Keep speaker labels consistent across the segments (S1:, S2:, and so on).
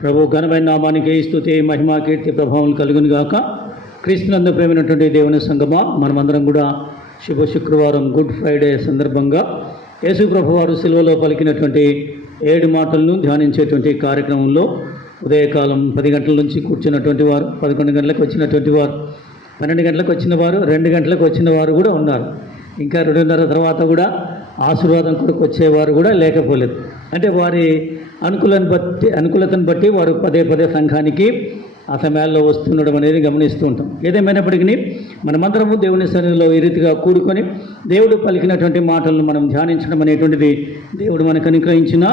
S1: ప్రభు ఘనమైన నామానికి స్థుతి మహిమ కీర్తి ప్రభావం కలుగును గాక. క్రీస్తునందు ప్రేమైనటువంటి దేవుని సంగమా మనమందరం కూడా శుభ శుక్రవారం గుడ్ ఫ్రైడే సందర్భంగా యేసు ప్రభు వారు సిలువలో పలికినటువంటి ఏడు మాటలను ధ్యానించేటువంటి కార్యక్రమంలో ఉదయకాలం పది గంటల నుంచి కూర్చున్నటువంటి వారు పదకొండు గంటలకు వచ్చినటువంటి వారు పన్నెండు గంటలకు వచ్చిన వారు రెండు గంటలకు వచ్చిన వారు కూడా ఉన్నారు. ఇంకా రెండున్నర తర్వాత కూడా ఆశీర్వాదం కొరకు వచ్చేవారు కూడా లేకపోలేదు. అంటే వారి అనుకూలను బట్టి అనుకూలతను బట్టి వారు పదే పదే సంఘానికి ఆ సమయాల్లో వస్తుండడం అనేది గమనిస్తూ ఉంటాం. ఏదేమైనప్పటికీ మనమందరము దేవుని సన్నిధిలో ఈ రీతిగా కూడుకొని దేవుడు పలికినటువంటి మాటలను మనం ధ్యానించడం అనేటువంటిది దేవుడు మనకు అనుగ్రహించిన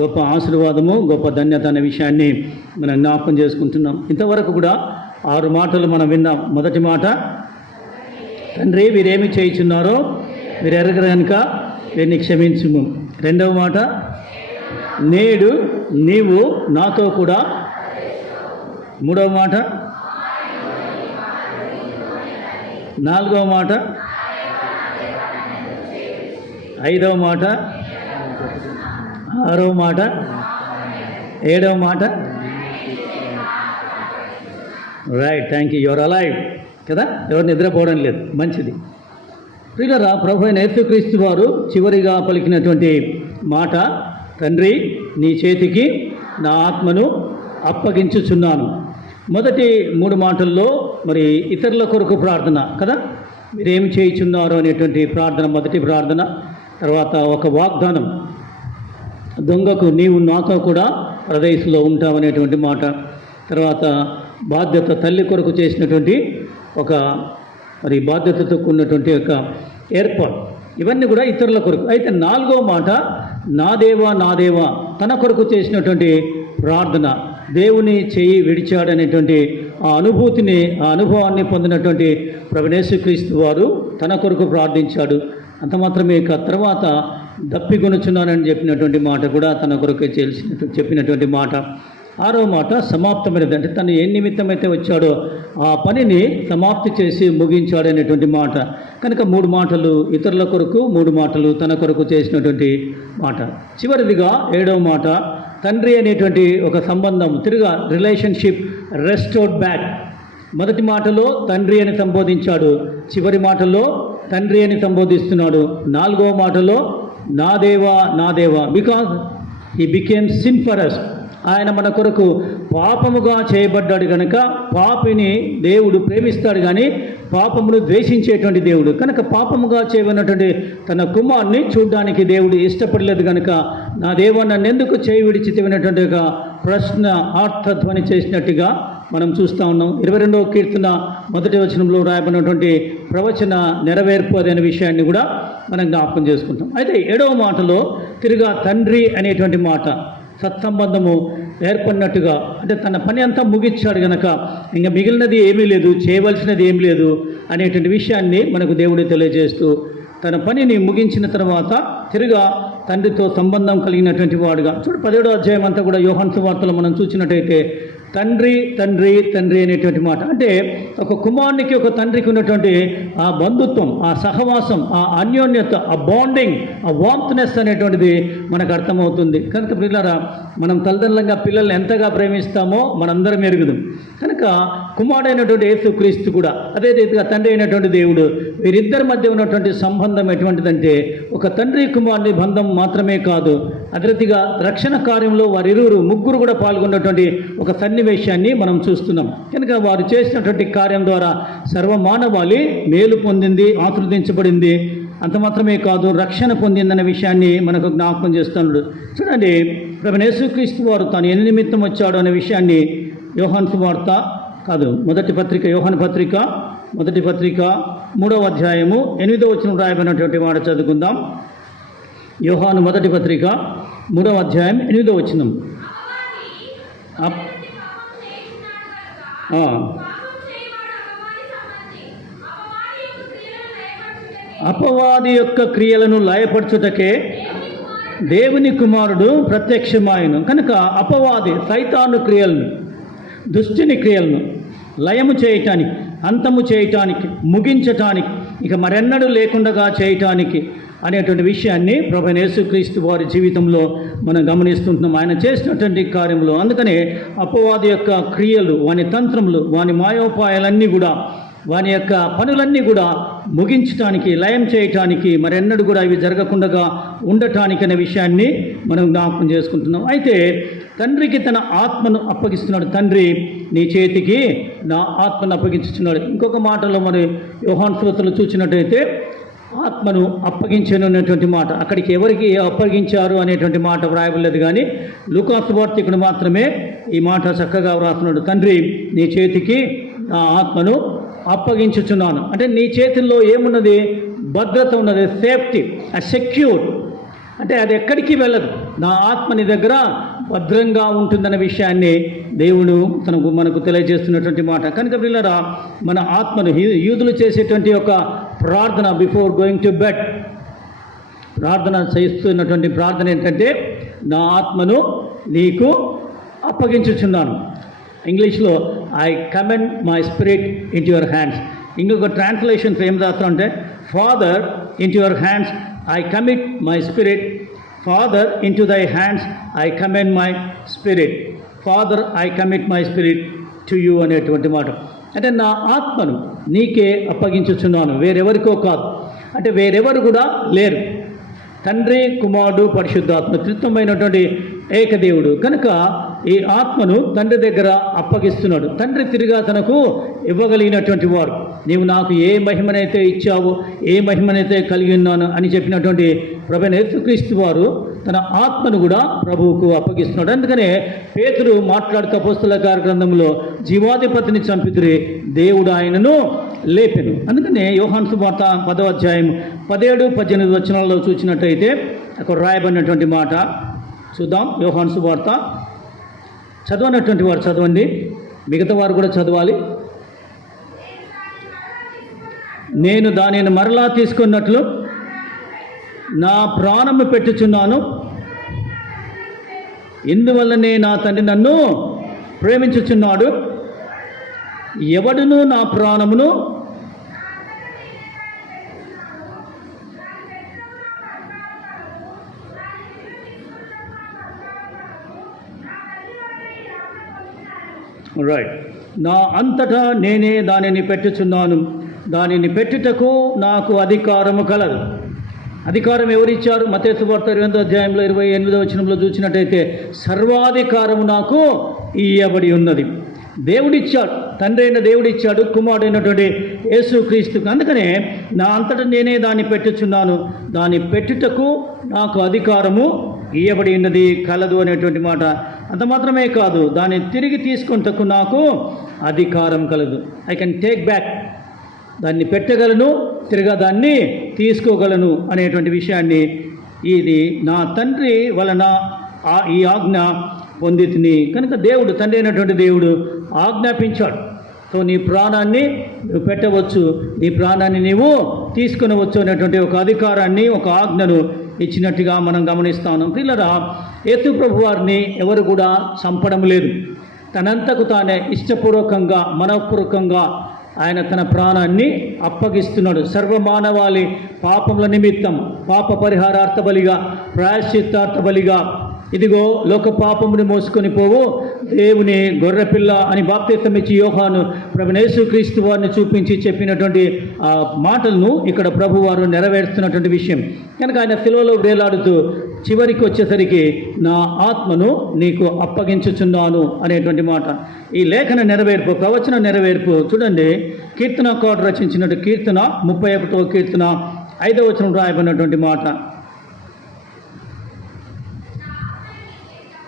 S1: గొప్ప ఆశీర్వాదము గొప్ప ధన్యత అనే విషయాన్ని మనం జ్ఞాపకం చేసుకుంటున్నాం. ఇంతవరకు కూడా ఆరు మాటలు మనం విన్నాం. మొదటి మాట తండ్రి వీరేమి చేయుచున్నారో మీరు ఎరగరు కనుక వీరిని క్షమించుము. రెండవ మాట నేడు నీవు నాతో కూడా మూడవ మాట నాలుగవ మాట ఐదవ మాట ఆరవ మాట ఏడవ మాట. Right thank you your alive కదా? ఎవరు నిద్రపోవడం లేదు. మంచిది. ప్రియులరా ప్రభు అయిన యేసుక్రీస్తు వారు చివరిగా పలికినటువంటి మాట తండ్రి నీ చేతికి నా ఆత్మను అప్పగించుచున్నాను. మొదటి మూడు మాటల్లో మరి ఇతరుల కొరకు ప్రార్థన కదా? మీరేం చేయుచున్నారు అనేటువంటి ప్రార్థన మొదటి ప్రార్థన తర్వాత ఒక వాగ్దానం. దొంగకు నీవు నాతో కూడా ప్రదేశంలో ఉంటావనేటువంటి మాట. తర్వాత బాధ్యత తల్లి కొరకు చేసినటువంటి ఒక మరి బాధ్యతతో కూడినటువంటి ఒక ఏర్పాటు. ఇవన్నీ కూడా ఇతరుల కొరకు. అయితే నాలుగో మాట నా దేవా నా దేవా తన కొరకు చేసినటువంటి ప్రార్థన దేవుని చేయి విడిచాడనేటువంటి ఆ అనుభూతిని ఆ అనుభవాన్ని పొందినటువంటి ప్రవణేశ్వరీస్తు వారు తన కొరకు ప్రార్థించాడు. అంత మాత్రమే ఇక తర్వాత దప్పికొనుచున్నానని చెప్పినటువంటి మాట కూడా తన కొరకు చేసినట్టు చెప్పినటువంటి మాట. ఆరో మాట సమాప్తమైనది అంటే తను ఏ నిమిత్తమైతే వచ్చాడో ఆ పనిని సమాప్తి చేసి ముగించాడు అనేటువంటి మాట. కనుక మూడు మాటలు ఇతరుల కొరకు మూడు మాటలు తన కొరకు చేసినటువంటి మాట. చివరిదిగా ఏడవ మాట తండ్రి అనేటువంటి ఒక సంబంధం తిరుగా రిలేషన్షిప్ రెస్టోర్డ్ బ్యాక్ మొదటి మాటలో తండ్రి అని సంబోధించాడు చివరి మాటలో తండ్రి అని సంబోధిస్తున్నాడు నాలుగవ మాటలో నా దేవా నా దేవా because he became sin for us ఆయన మన కొరకు పాపముగా చేయబడ్డాడు కనుక పాపిని దేవుడు ప్రేమిస్తాడు కానీ పాపమును ద్వేషించేటువంటి దేవుడు. కనుక పాపముగా చేయబడినటువంటి తన కుమార్ని చూడ్డానికి దేవుడు ఇష్టపడలేదు కనుక నా దేవ నన్ను ఎందుకు చేయి విడిచితివినటువంటి ఒక ప్రశ్న ఆర్థధ్వని చేసినట్టుగా మనం చూస్తూ ఉన్నాం. ఇరవై రెండవ కీర్తన మొదటి వచనంలో రాయబడినటువంటి ప్రవచన నెరవేర్పు అనే విషయాన్ని కూడా మనం జ్ఞాపకం చేసుకుంటాం. అయితే ఏడవ మాటలో తిరిగా తండ్రి అనేటువంటి మాట సత్సంబంధము ఏర్పడినట్టుగా అంటే తన పని అంతా ముగించాడు గనక ఇంకా మిగిలినది ఏమీ లేదు చేయవలసినది ఏమీ లేదు అనేటువంటి విషయాన్ని మనకు దేవుడు తెలియజేస్తూ తన పనిని ముగించిన తర్వాత తిరిగా తండ్రితో సంబంధం కలిగినటువంటి వాడుగా. చూడు పదిహేడో అధ్యాయం అంతా కూడా యోహన్ సువార్తలో మనం చూసినట్టయితే తండ్రి తండ్రి తండ్రి అనేటువంటి మాట. అంటే ఒక కుమారునికి ఒక తండ్రికి ఉన్నటువంటి ఆ బంధుత్వం ఆ సహవాసం ఆ అన్యోన్యత ఆ బాండింగ్ ఆ వామ్త్నెస్ అనేటువంటిది మనకు అర్థమవుతుంది. కనుక పిల్లరా మనం తల్లిదండ్రులంగా పిల్లల్ని ఎంతగా ప్రేమిస్తామో మనందరం ఎరుగుదాం. కనుక కుమారుడైనటువంటి యేసుక్రీస్తు కూడా అదే రీతిగా తండ్రి అయినటువంటి దేవుడు వీరిద్దరి మధ్య ఉన్నటువంటి సంబంధం ఎటువంటిదంటే ఒక తండ్రి కుమారుని బంధం మాత్రమే కాదు అదృతిగా రక్షణ కార్యంలో వారిరువురు ముగ్గురు కూడా పాల్గొన్నటువంటి ఒక సన్నివేశాన్ని మనం చూస్తున్నాం. కనుక వారు చేసినటువంటి కార్యం ద్వారా సర్వమానవాళి మేలు పొందింది ఆతృదించబడింది అంత మాత్రమే కాదు రక్షణ పొందిందన్న విషయాన్ని మనకు జ్ఞాపకం చేస్తున్నాడు. చూడండి ప్రభు యేసుక్రీస్తు వారు తాను ఎన్ని నిమిత్తం వచ్చాడు అనే విషయాన్ని యోహాన్ సువార్త కాదు మొదటి పత్రిక యోహాన్ పత్రిక మొదటి పత్రిక మూడవ అధ్యాయము ఎనిమిదో వచ్చిన రాయబడినటువంటి మాట చదువుకుందాం. యోహాను మొదటి పత్రిక మూడవ అధ్యాయం ఎనిమిదో వచ్చిన అపవాది యొక్క క్రియలను లయపరచుటకే దేవుని కుమారుడు ప్రత్యక్షమాయను. కనుక అపవాది సైతాను క్రియలను దుష్టుని క్రియలను లయము చేయటానికి అంతము చేయటానికి ముగించటానికి ఇక మరెన్నడూ లేకుండా చేయటానికి అనేటువంటి విషయాన్ని ప్రభు యేసుక్రీస్తు వారి జీవితంలో మనం గమనిస్తుంటున్నాం. ఆయన చేసినటువంటి కార్యములు. అందుకనే అపవాది యొక్క క్రియలు వాని తంత్రములు వాని మాయోపాయాలన్నీ కూడా వాని యొక్క పనులన్నీ కూడా ముగించటానికి లయం చేయటానికి మరెన్నడూ కూడా ఇవి జరగకుండా ఉండటానికి అనే విషయాన్ని మనం జ్ఞాపకం చేసుకుంటున్నాం. అయితే తండ్రికి తన ఆత్మను అప్పగిస్తున్నాడు. తండ్రి నీ చేతికి నా ఆత్మను అప్పగించుతున్నాడు ఇంకొక మాటలో మరి యోహాన్ శ్రోతలు చూసినట్టయితే ఆత్మను అప్పగించను అనేటువంటి మాట. అక్కడికి ఎవరికి అప్పగించారు అనేటువంటి మాట వ్రాయబడలేదు కానీ లూకాసువార్తికుడు మాత్రమే ఈ మాట చక్కగా వ్రాస్తున్నాడు. తండ్రి నీ చేతికి నా ఆత్మను అప్పగించుచున్నాను. అంటే నీ చేతుల్లో ఏమున్నది? భద్రత ఉన్నది. సేఫ్టీ అ సెక్యూర్ అంటే అది ఎక్కడికి వెళ్ళదు. నా ఆత్మ నీ దగ్గర భద్రంగా ఉంటుందన్న విషయాన్ని దేవుడు తనకు మనకు తెలియజేస్తున్నటువంటి మాట. కనుక పిల్లరా మన ఆత్మను యూదులు చేసేటువంటి ఒక ప్రార్థన బిఫోర్ గోయింగ్ టు బెడ్. ప్రార్థన చేస్తున్నటువంటి ప్రార్థన ఏంటంటే నా ఆత్మను నీకు అప్పగించుచున్నాను. ఇంగ్లీష్లో I commend my spirit in your hands. ఇంకొక ట్రాన్స్లేషన్స్ ఏం రాస్తా అంటే father in your hands I commit my spirit father into thy hands I commend my spirit father I commit my spirit to you అనేటువంటి మాట. అంటే నా ఆత్మను నీకే అప్పగించుచున్నాను. వేరెవరికో కాదు. అంటే వేరెవరు కూడా లేరు. తండ్రి కుమారుడు పరిశుద్ధాత్మ త్రిత్వమైనటువంటి ఏకదేవుడు. కనుక ఈ ఆత్మను తండ్రి దగ్గర అప్పగిస్తున్నాడు. తండ్రి తిరిగా తనకు ఇవ్వగలిగినటువంటి వారు నీవు నాకు ఏ మహిమనైతే ఇచ్చావో ఏ మహిమనైతే కలిగి ఉన్నాను అని చెప్పినటువంటి ప్రభు నేతృక్రీస్తు వారు తన ఆత్మను కూడా ప్రభువుకు అప్పగిస్తున్నాడు. అందుకనే పేతురు మాట్లాడుతూ పుస్తల కార్యక్రమంలో జీవాధిపతిని చంపితురి దేవుడు ఆయనను లేపెను. అందుకనే యోహాన్ సువార్త పదవ అధ్యాయం పదిహేడు పద్దెనిమిది వచనాల్లో చూసినట్టయితే అక్కడ రాయబడినటువంటి మాట చూద్దాం. యోహాన్ సువార్త చదవనటువంటి వారు చదవండి. మిగతా వారు కూడా చదవాలి. నేను దానిని మరలా తీసుకున్నట్లు నా ప్రాణము పెట్టుచున్నాను. ఇందువల్లనే నా తండ్రి నన్ను ప్రేమించుచున్నాడు. ఎవడును నా ప్రాణమును రైట్ నా అంతటా నేనే దానిని పెట్టుచున్నాను. దానిని పెట్టుటకు నాకు అధికారము కలదు. అధికారం ఎవరిచ్చారు? మతేసు వార్త ఇరవై అధ్యాయంలో ఇరవై ఎనిమిదో వచనంలో చూసినట్టయితే సర్వాధికారము నాకు ఇయ్యబడి ఉన్నది. దేవుడిచ్చాడు తండ్రి అయిన దేవుడిచ్చాడు కుమారుడైనటువంటి యేసుక్రీస్తుకు అందుకనే నా అంతటా నేనే దాన్ని పెట్టుచున్నాను. దాన్ని పెట్టుటకు నాకు అధికారము ఇయ్యబడి ఉన్నది కలదు అనేటువంటి మాట. అంత మాత్రమే కాదు దాన్ని తిరిగి తీసుకుంటకు నాకు అధికారం కలదు. ఐ కెన్ టేక్ బ్యాక్ దాన్ని పెట్టగలను తిరిగి దాన్ని తీసుకోగలను అనేటువంటి విషయాన్ని ఇది నా తండ్రి వలన ఈ ఆజ్ఞ పొందితిని. కనుక దేవుడు తండ్రి అయినటువంటి దేవుడు ఆజ్ఞాపించాడు. సో నీ ప్రాణాన్ని నువ్వు పెట్టవచ్చు నీ ప్రాణాన్ని నీవు తీసుకునవచ్చు అనేటువంటి ఒక అధికారాన్ని ఒక ఆజ్ఞను ఇచ్చినట్టుగా మనం గమనిస్తాను. పిల్లరా యేసు ప్రభు వారిని ఎవరు కూడా చంపడం లేదు. తనంతకు తానే ఇష్టపూర్వకంగా మనఃపూర్వకంగా ఆయన తన ప్రాణాన్ని అప్పగిస్తున్నాడు. సర్వమానవాళి పాపముల నిమిత్తం పాప పరిహారార్థ బలిగా ప్రాయశ్చిత్తార్థ బలిగా ఇదిగో లోక పాపముని మోసుకొని పోవు దేవుని గొర్రెపిల్ల అని బాప్తీసం ఇచ్చి యోహాను ప్రభు యేసుక్రీస్తు వారిని చూపించి చెప్పినటువంటి ఆ మాటలను ఇక్కడ ప్రభువారు నెరవేరుస్తున్నటువంటి విషయం. కనుక ఆయన సెలవులో వేలాడుతూ చివరికి వచ్చేసరికి నా ఆత్మను నీకు అప్పగించుచున్నాను అనేటువంటి మాట. ఈ లేఖన నెరవేర్పు ప్రవచన నెరవేర్పు చూడండి. కీర్తనకారుడు రచించినట్టు కీర్తన ముప్పై ఒకటో కీర్తన ఐదవ వచనం రాయబడినటువంటి మాట.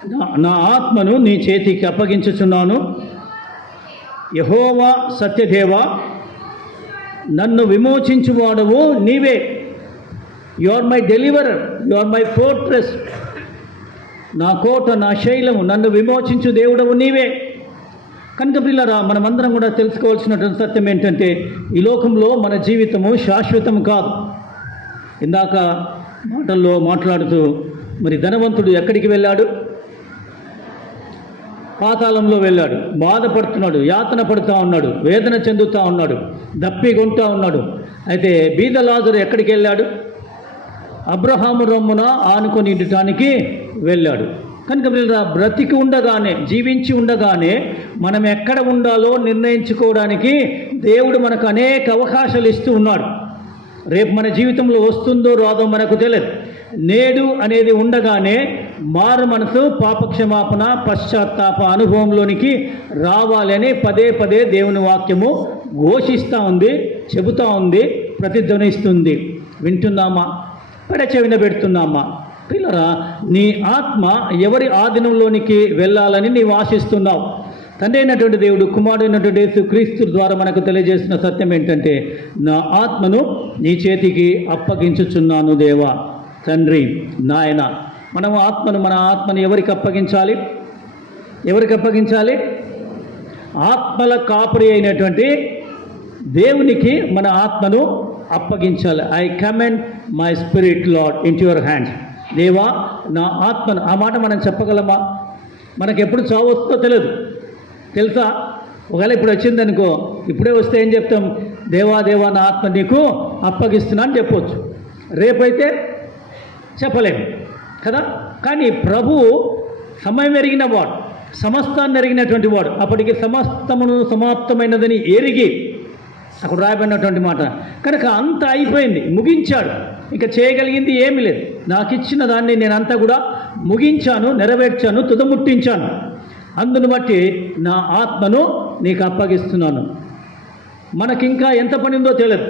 S1: నా- నా ఆత్మను నీ చేతికి అప్పగించుచున్నాను. యహోవా సత్యదేవ నన్ను విమోచించువాడవు నీవే. You are my deliverer you are my fortress నా కోట నా శైలము నన్ను విమోచించు దేవుడవు నీవే. కనుక పిల్లరా మనమందరం కూడా తెలుసుకోవాల్సినటువంటి సత్యం ఏంటంటే ఈ లోకంలో మన జీవితము శాశ్వతం కాదు. ఇందాక మాటల్లో మాట్లాడుతూ మరి ధనవంతుడు ఎక్కడికి వెళ్ళాడు? పాతాళంలో వెళ్ళాడు. బాధపడుతున్నాడు యాతన పడుతూ ఉన్నాడు వేదన చెందుతూ ఉన్నాడు దప్పిగొంటా ఉన్నాడు. అయితే బీదలాజరు ఎక్కడికి వెళ్ళాడు? అబ్రహాము రొమ్మున ఆనుకొని ఉండటానికి వెళ్ళాడు. కనుక వీళ్ళ బ్రతికి ఉండగానే జీవించి ఉండగానే మనం ఎక్కడ ఉండాలో నిర్ణయించుకోవడానికి దేవుడు మనకు అనేక అవకాశాలు ఇస్తూ ఉన్నాడు. రేపు మన జీవితంలో వస్తుందో రాదో మనకు తెలియదు. నేడు అనేది ఉండగానే మారు మనసు పాపక్షమాపణ పశ్చాత్తాప అనుభవంలోనికి రావాలని పదే పదే దేవుని వాక్యము ఘోషిస్తూ ఉంది చెబుతూ ఉంది ప్రతిధ్వనిస్తుంది. వింటున్నామా? పెడచెవిన పెడుతున్నామా పిల్లరా నీ ఆత్మ ఎవరి ఆధీనంలోనికి వెళ్ళాలని నీవు ఆశిస్తున్నావు? తండ్రి అయినటువంటి దేవుడు కుమారుడైనటువంటి యేసు క్రీస్తు ద్వారా మనకు తెలియజేసిన సత్యం ఏంటంటే నా ఆత్మను నీ చేతికి అప్పగించుచున్నాను దేవా. తండ్రి నాయన మనం ఆత్మను మన ఆత్మను ఎవరికి అప్పగించాలి? ఎవరికి అప్పగించాలి? ఆత్మల కాపురి అయినటువంటి దేవునికి మన ఆత్మను అప్పగించాలి. I commend my spirit lord in your hands దేవా నా ఆత్మను ఆ మాట మనం చెప్పగలమా? మనకు ఎప్పుడు చావు వస్తుందో తెలియదు తెలుసా? ఒకవేళ ఇప్పుడు వచ్చిందనుకో ఇప్పుడే వస్తే ఏం చెప్తాం? దేవా దేవా నా ఆత్మ నీకు అప్పగిస్తున్నా అని చెప్పొచ్చు. రేపైతే చెప్పలేము కదా? కానీ ప్రభు సమయం ఎరిగిన వాడు సమస్తాన్ని ఎరిగినటువంటి వాడు. అప్పటికి సమస్తమును సమాప్తమైనదని ఎరిగి అక్కడ రాయబడినటువంటి మాట. కనుక అంత అయిపోయింది. ముగించాడు. ఇక చేయగలిగింది ఏమీ లేదు. నాకు ఇచ్చిన దాన్ని నేను అంతా కూడా ముగించాను నెరవేర్చాను తుదముట్టించాను. అందును బట్టి నా ఆత్మను నీకు అప్పగిస్తున్నాను. మనకింకా ఎంత పని ఉందో తెలియదు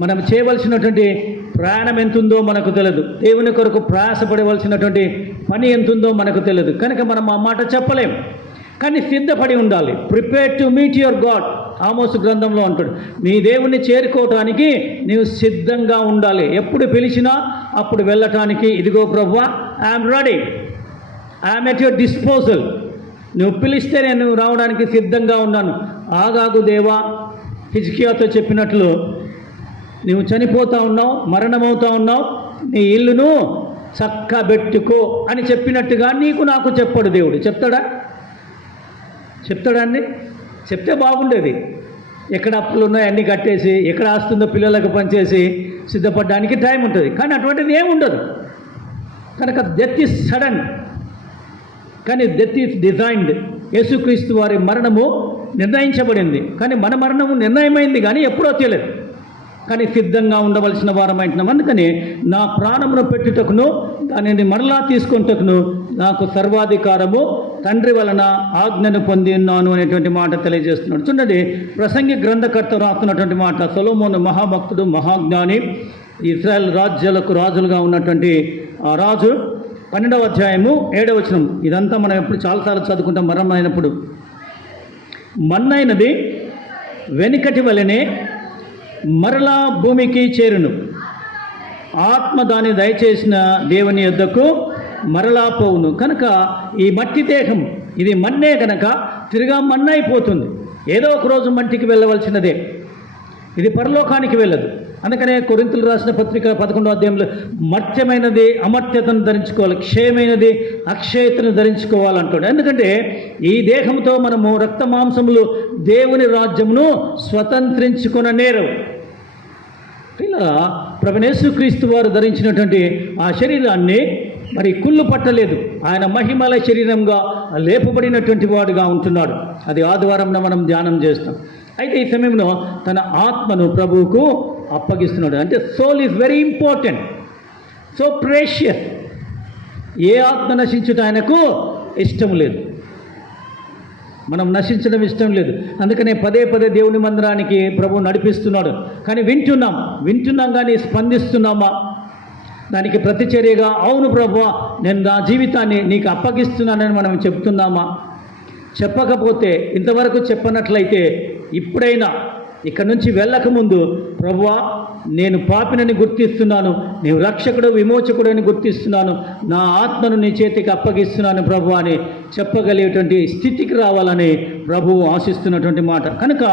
S1: మనం చేయవలసినటువంటి ప్రయాణం ఎంత ఉందో మనకు తెలియదు దేవుని కొరకు ప్రయాసపడవలసినటువంటి పని ఎంత ఉందో మనకు తెలియదు కనుక మనం ఆ మాట చెప్పలేం. కానీ సిద్ధపడి ఉండాలి. Prepare to meet your God. ఆమోసు గ్రంథంలో అంటాడు నీ దేవుణ్ణి చేరుకోవటానికి నీవు సిద్ధంగా ఉండాలి. ఎప్పుడు పిలిచినా అప్పుడు వెళ్ళటానికి. ఇదిగో ప్రభు I'm ready I'm at your disposal నువ్వు పిలిస్తే నేను రావడానికి సిద్ధంగా ఉన్నాను. ఆగాగు దేవా హిజ్కియాతో చెప్పినట్లు నువ్వు చనిపోతా ఉన్నావు మరణమవుతా ఉన్నావు నీ ఇల్లును చక్కబెట్టుకో అని చెప్పినట్టుగా నీకు నాకు చెప్పాడు దేవుడు. చెప్తాడా? చెప్తాడా అండి చెప్తే బాగుండేది. ఎక్కడ అప్పులు ఉన్నాయో అన్నీ కట్టేసి ఎక్కడ ఆస్తుందో పిల్లలకు పనిచేసి సిద్ధపడడానికి టైం ఉంటుంది. కానీ అటువంటిది ఏమి ఉండదు. కనుక డెత్ ఇస్ సడన్ కానీ డెత్ ఈజ్ డిజైన్డ్ యేసుక్రీస్తు వారి మరణము నిర్ణయించబడింది. కానీ మన మరణము నిర్ణయమైంది కానీ ఎప్పుడో తెలియదు కానీ సిద్ధంగా ఉండవలసిన వారమైంటున్నాం అందుకని నా ప్రాణమును పెట్టుటకును దానిని మరలా తీసుకుంటకును నాకు సర్వాధికారము తండ్రి వలన ఆజ్ఞను పొంది ఉన్నాను అనేటువంటి మాట తెలియజేస్తున్నాడు. చూడండి ప్రసంగి గ్రంథకర్త రాస్తున్నటువంటి మాట సొలోమోను మహాభక్తుడు మహాజ్ఞాని ఇస్రాయల్ రాజ్యాలకు రాజులుగా ఉన్నటువంటి ఆ రాజు. పన్నెండవ అధ్యాయము ఏడవ వచనం. ఇదంతా మనం ఎప్పుడు చాలాసార్లు చదువుకుంటాం మరణం అయినప్పుడు మన్నైనది వెనుకటి వలనే మరలా భూమికి చేరును. ఆత్మ దాన్ని దయచేసిన దేవుని యొద్దకు మరలా పోవును. కనుక ఈ మట్టి దేహం ఇది మన్నే కనుక తిరిగా మన్నైపోతుంది ఏదో ఒక రోజు మట్టికి వెళ్ళవలసినదే. ఇది పరలోకానికి వెళ్ళదు. అందుకనే కొరింతలు రాసిన పత్రిక పదకొండో అధ్యాయంలో మత్యమైనది అమర్త్యతను ధరించుకోవాలి క్షయమైనది అక్షయతను ధరించుకోవాలంటాడు. ఎందుకంటే ఈ దేహంతో మనము రక్త మాంసములు దేవుని రాజ్యమును స్వతంత్రించుకున్న నేరం. పిల్ల ప్రభనేసు క్రీస్తు వారు ధరించినటువంటి ఆ శరీరాన్ని మరి కుళ్ళు పట్టలేదు. ఆయన మహిమల శరీరంగా లేపబడినటువంటి వాడుగా ఉంటున్నాడు. అది ఆదివారంలో మనం ధ్యానం చేస్తాం. అయితే ఈ సమయంలో తన ఆత్మను ప్రభువుకు అప్పగిస్తున్నాడు. అంటే soul is very important so precious ఏ ఆత్మ నశించుట ఆయనకు ఇష్టం లేదు. మనం నశించడం ఇష్టం లేదు. అందుకనే పదే పదే దేవుని మందిరానికి ప్రభు నడిపిస్తున్నాడు. కానీ వింటున్నాం. వింటున్నాం కానీ స్పందిస్తున్నామా? దానికి ప్రతిచర్యగా అవును ప్రభు నేను నా జీవితాన్ని నీకు అప్పగిస్తున్నానని మనం చెప్తున్నామా? చెప్పకపోతే ఇంతవరకు చెప్పనట్లయితే ఇప్పుడైనా ఇక్కడ నుంచి వెళ్ళకముందు ప్రభువా నేను పాపినని గుర్తిస్తున్నాను నీవు రక్షకుడు విమోచకుడు అని గుర్తిస్తున్నాను నా ఆత్మను నీ చేతికి అప్పగిస్తున్నాను ప్రభు అని చెప్పగలిగేటువంటి స్థితికి రావాలని ప్రభువు ఆశిస్తున్నటువంటి మాట. కనుక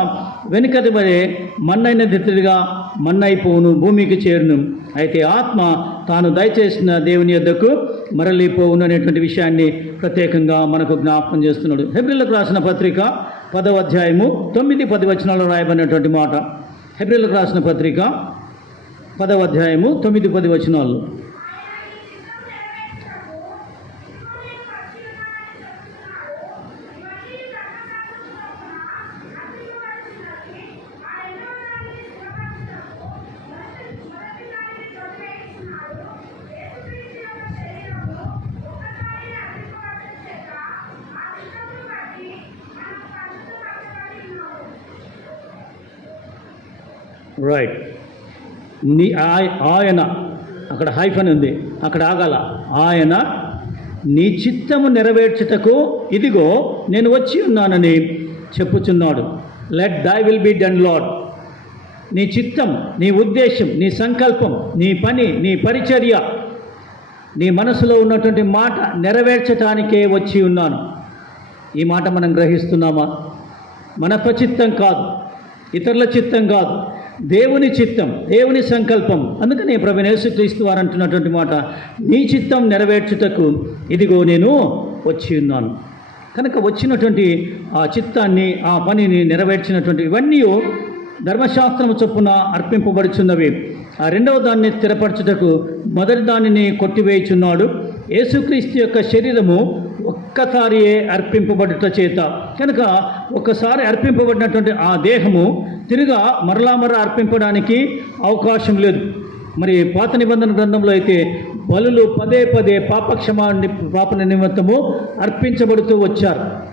S1: వెనుకది మరి మన్నైన దిత్తుడిగా మన్నైపోవును భూమికి చేరును. అయితే ఆత్మ తాను దయచేసిన దేవుని యొద్దకు మరలిపోవును అనేటువంటి విషయాన్ని ప్రత్యేకంగా మనకు జ్ఞాపకం చేస్తున్నాడు. హెబ్రిల్లకు రాసిన పత్రిక పదవ అధ్యాయము తొమ్మిది పది వచనాల్లో రాయబడినటువంటి మాట. హెబ్రిల్లకు రాసిన పత్రిక పదవ అధ్యాయము తొమ్మిది పది వచనాలు రైట్ నీ ఆయ- ఆయన అక్కడ హైఫన్ ఉంది. అక్కడ ఆగాల. ఆయన నీ చిత్తము నెరవేర్చుటకు ఇదిగో నేను వచ్చి ఉన్నానని చెప్పుచున్నాడు. Let thy will be done lot నీ చిత్తం నీ ఉద్దేశం నీ సంకల్పం నీ పని నీ పరిచర్య నీ మనసులో ఉన్నటువంటి మాట నెరవేర్చటానికే వచ్చి ఉన్నాను. ఈ మాట మనం గ్రహిస్తున్నామా? మన చిత్తం కాదు. ఇతరుల చిత్తం కాదు. దేవుని చిత్తం దేవుని సంకల్పం. అందుకని ప్రభు యేసుక్రీస్తు వారు అంటున్నటువంటి మాట నీ చిత్తం నెరవేర్చుటకు ఇదిగో నేను వచ్చి ఉన్నాను. కనుక వచ్చినటువంటి ఆ చిత్తాన్ని ఆ పనిని నెరవేర్చినటువంటి ఇవన్నీ ధర్మశాస్త్రము చొప్పున అర్పింపబడుచున్నవి. ఆ రెండవ దాన్ని స్థిరపరచుటకు మొదటి దానిని కొట్టివేయుచున్నాడు. యేసుక్రీస్తు యొక్క శరీరము ఒక్కసారియే అర్పింపబడుట చేత. కనుక ఒక్కసారి అర్పింపబడినటువంటి ఆ దేహము తిరుగా మరలా మరలా అర్పింపడానికి అవకాశం లేదు. మరి పాత నిబంధన గ్రంథంలో అయితే బలులు పదే పదే పాపక్షమా పాప నిమిత్తము అర్పించబడుతూ వచ్చారు.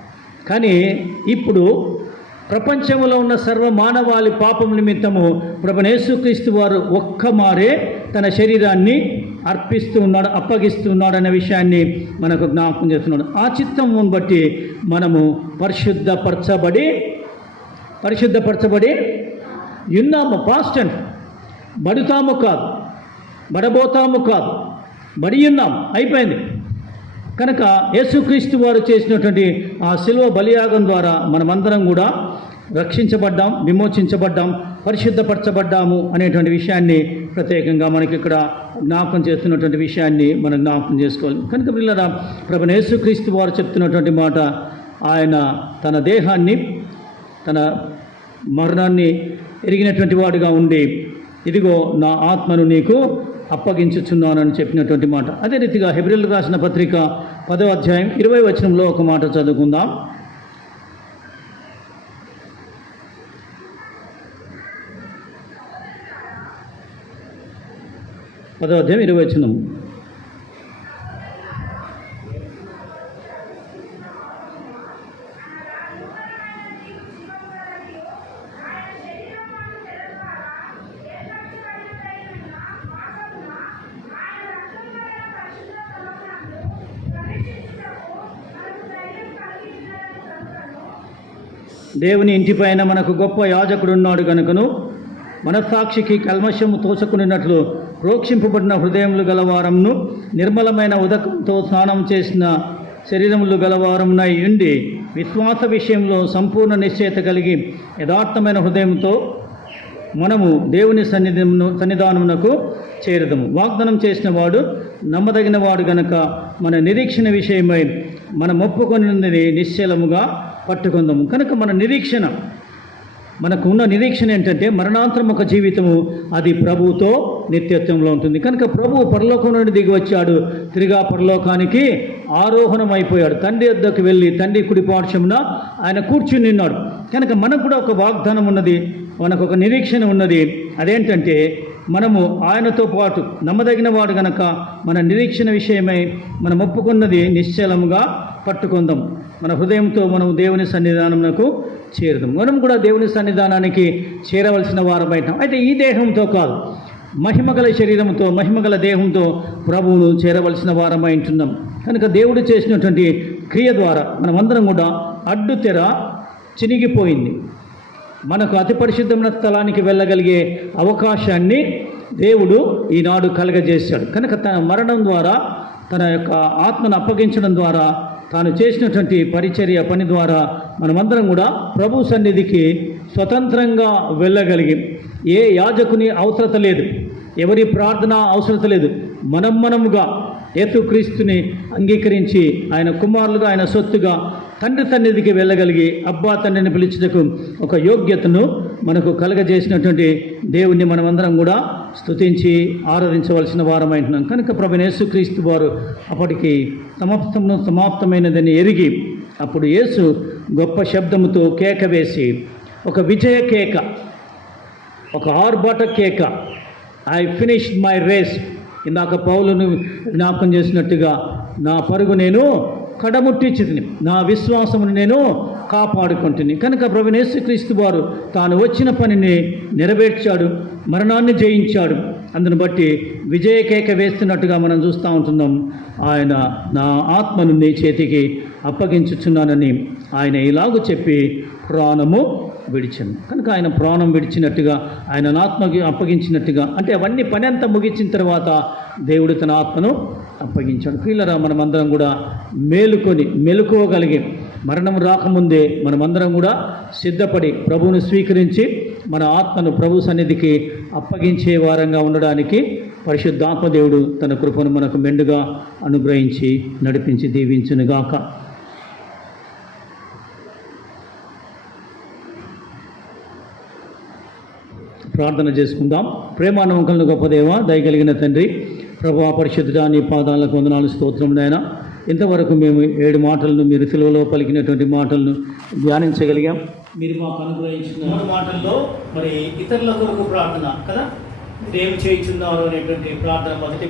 S1: కానీ ఇప్పుడు ప్రపంచంలో ఉన్న సర్వ మానవాళి పాపం నిమిత్తము ప్రభనేసుక్రీస్తు వారు ఒక్క మారే తన శరీరాన్ని అర్పిస్తూ ఉన్నాడు అప్పగిస్తూ ఉన్నాడు అనే విషయాన్ని మనకు జ్ఞాపకం చేస్తున్నాడు. ఆ చిత్తమును బట్టి మనము పరిశుద్ధపరచబడి పరిశుద్ధపరచబడి ఉన్నాము. పాస్ట్ అండ్ బడుతాము కాదు బడబోతాము కాదు బడి ఉన్నాం. అయిపోయింది. కనుక యేసుక్రీస్తు వారు చేసినటువంటి ఆ శిలువ బలియాగం ద్వారా మనమందరం కూడా రక్షించబడ్డాం విమోచించబడ్డాం. పరిశుద్ధపరచబడ్డాము అనేటువంటి విషయాన్ని ప్రత్యేకంగా మనకి ఇక్కడ జ్ఞాపకం చేస్తున్నటువంటి విషయాన్ని మనం జ్ఞాపకం చేసుకోవాలి. కనుక పిల్లరా ప్రభు యేసుక్రీస్తు వారు చెప్తున్నటువంటి మాట ఆయన తన దేహాన్ని తన మరణాన్ని ఎరిగినటువంటి వాడుగా ఉండి ఇదిగో నా ఆత్మను నీకు అప్పగించుచున్నానని చెప్పినటువంటి మాట. అదే రీతిగా హెబ్రిల్ రాసిన పత్రిక పదో అధ్యాయం ఇరవై వచనంలో ఒక మాట చదువుకుందాం. పదో అధ్యాయం ఇరవై దేవుని ఇంటిపైన మనకు గొప్ప యాజకుడున్నాడు కనుకను మనస్సాక్షికి కల్మషము తోచకునినట్లు ప్రోక్షింపబడిన హృదయములు గలవారంను నిర్మలమైన ఉదకంతో స్నానం చేసిన శరీరములు గలవారమునై ఉండి విశ్వాస విషయంలో సంపూర్ణ నిశ్చయత కలిగి యథార్థమైన హృదయంతో మనము దేవుని సన్నిధమును సన్నిధానమునకు చేరదము. వాగ్దానం చేసిన వాడు నమ్మదగిన వాడు గనక మన నిరీక్షణ విషయమై మనం ఒప్పుకొనినది నిశ్చలముగా పట్టుకుందాము. కనుక మన నిరీక్షణ మనకు ఉన్న నిరీక్షణ ఏంటంటే మరణాంతరం ఒక జీవితము అది ప్రభువుతో నిత్యత్వంలో ఉంటుంది. కనుక ప్రభువు పరలోకం నుండి దిగి వచ్చాడు. తిరిగా పరలోకానికి ఆరోహణం అయిపోయాడు. తండ్రి వద్దకు వెళ్ళి తండ్రి కుడిపార్శ్వమున ఆయన కూర్చుని నిన్నాడు. కనుక మనకు కూడా ఒక వాగ్దానం ఉన్నది మనకు ఒక నిరీక్షణ ఉన్నది. అదేంటంటే మనము ఆయనతో పాటు నమ్మదగిన వాడు గనక మన నిరీక్షణ విషయమై మనం ఒప్పుకున్నది నిశ్చలముగా పట్టుకుందాం. మన హృదయంతో మనం దేవుని సన్నిధానమునకు చేరుదాం. మనం కూడా దేవుని సన్నిధానానికి చేరవలసిన వారమైతాం అయితే ఈ దేహంతో కాదు మహిమగల శరీరంతో మహిమగల దేహంతో ప్రభువును చేరవలసిన వారమై ఉంటున్నాం. కనుక దేవుడు చేసినటువంటి క్రియ ద్వారా మనమందరం కూడా అడ్డు తెర చినిగిపోయింది. మనకు అతి పరిశుద్ధమైన స్థలానికి వెళ్ళగలిగే అవకాశాన్ని దేవుడు ఈనాడు కలగజేశాడు. కనుక తన మరణం ద్వారా తన యొక్క ఆత్మను అప్పగించడం ద్వారా తాను చేసినటువంటి పరిచర్య పని ద్వారా మనమందరం కూడా ప్రభు సన్నిధికి స్వతంత్రంగా వెళ్ళగలిగి. ఏ యాజకుని అవసరత లేదు. ఎవరి ప్రార్థన అవసరత లేదు. మనం మనముగా యేసుక్రీస్తుని అంగీకరించి ఆయన కుమారులుగా ఆయన సొత్తుగా తండ్రి సన్నిధికి వెళ్ళగలిగి అబ్బా తండ్రిని పిలిచేందుకు ఒక యోగ్యతను మనకు కలగజేసినటువంటి దేవుణ్ణి మనమందరం కూడా స్తుతించి ఆరాధించవలసిన వారమైంటున్నాం కనుక ప్రభు యేసుక్రీస్తు వారు అప్పటికి సమాప్తము సమాప్తమైనదని ఎరిగి అప్పుడు యేసు గొప్ప శబ్దముతో కేక వేసి ఒక విజయ కేక ఒక ఆర్భాట కేక ఐ ఫినిష్ మై రేస్ ఇందాక పౌలను జ్ఞాపకం చేసినట్టుగా నా పరుగు నేను కడముట్టించింది నా విశ్వాసమును నేను కాపాడుకుంటుంది కనుక ప్రవీణేశ్వక్రీస్తు వారు తాను వచ్చిన పనిని నెరవేర్చాడు మరణాన్ని జయించాడు. అందును బట్టి విజయకేక వేస్తున్నట్టుగా మనం చూస్తూ ఉంటున్నాం. ఆయన నా ఆత్మను నీ చేతికి అప్పగించుచున్నానని ఆయన ఇలాగూ చెప్పి ప్రాణము విడిచను కనుక ఆయన ప్రాణం విడిచినట్టుగా ఆయన ఆత్మకి అప్పగించినట్టుగా అంటే అవన్నీ పని అంతా ముగించిన తర్వాత దేవుడు తన ఆత్మను అప్పగించాడు. ప్రియులరా మనమందరం కూడా మేలుకొని మెలుకోగలిగే మరణం రాకముందే మనమందరం కూడా సిద్ధపడి ప్రభువును స్వీకరించి మన ఆత్మను ప్రభు సన్నిధికి అప్పగించే వారంగా ఉండడానికి పరిశుద్ధాత్మ దేవుడు తన కృపను మనకు మెండుగా అనుగ్రహించి నడిపించి దీవించునుగాక. ప్రార్థన చేసుకుందాం. ప్రేమానమ్మకలను గొప్పదేవ దయగలిగిన తండ్రి ప్రభా పరిశుద్ధుడా నీ పాదాలకు వందనాలు స్తోత్రం నాయన. ఇంతవరకు మేము ఏడు మాటలను మీరు తెలుగులో పలికినటువంటి మాటలను ధ్యానించగలిగాం. మీరు మాకు అనుగ్రహించిన మూడు మాటల్లో మరి ఇతరుల కొరకు ప్రార్థన కదా? ఏం చేయించున్నారు అనేటువంటి ప్రార్థన మొదటి